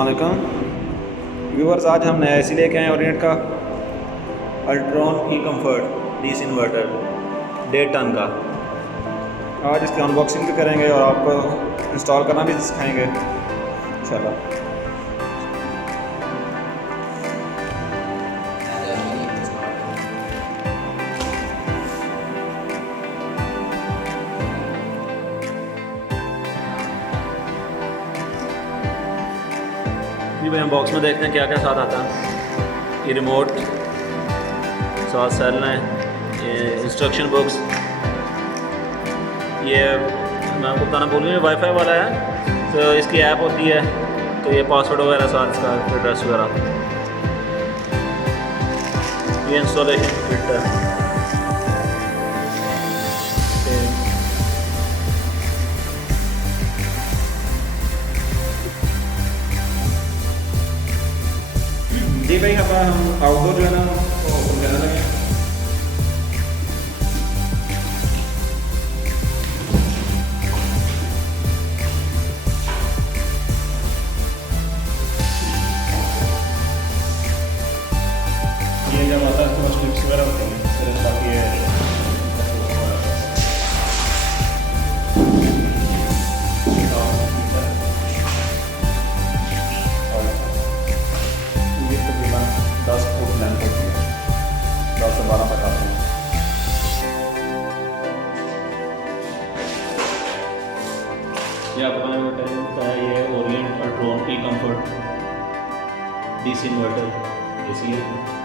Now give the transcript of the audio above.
अस्सलामुअलैकुम व्यूवर्स, आज हम नया एसी लेके आए हैं ओरिएंट का अल्ट्रॉन ई कम्फर्ट डीसी इन्वर्टर 1.5 टन का। आज इसकी अनबॉक्सिंग भी करेंगे और आपको इंस्टॉल करना भी सिखाएंगे इंशाल्लाह। जी भाई, हम बॉक्स में देखते हैं क्या क्या साथ आता है। ये रिमोट, साथ सेल है, ये इंस्ट्रक्शन बुक्स, ये मैं आपको बताना भूल गया वाईफाई वाला है, तो इसकी ऐप होती है, तो ये पासवर्ड वगैरह साथ इसका एड्रेस वगैरह, ये इंस्टॉलेशन किट है। जी भाई, अब हम आउटडोर जो है ना वो ओपन करने लगे। ये जब आता है तो स्ट्रिप्स वगैरह होते हैं, फिर बाकी ये तकरीबन 10 फुट लेंथ होती है, 10 से 12 तक आते हैं। ये आपको मैंने बताया, ये ओरिएंट अल्ट्रॉन ई कम्फर्ट डीसी इन्वर्टर एसी है।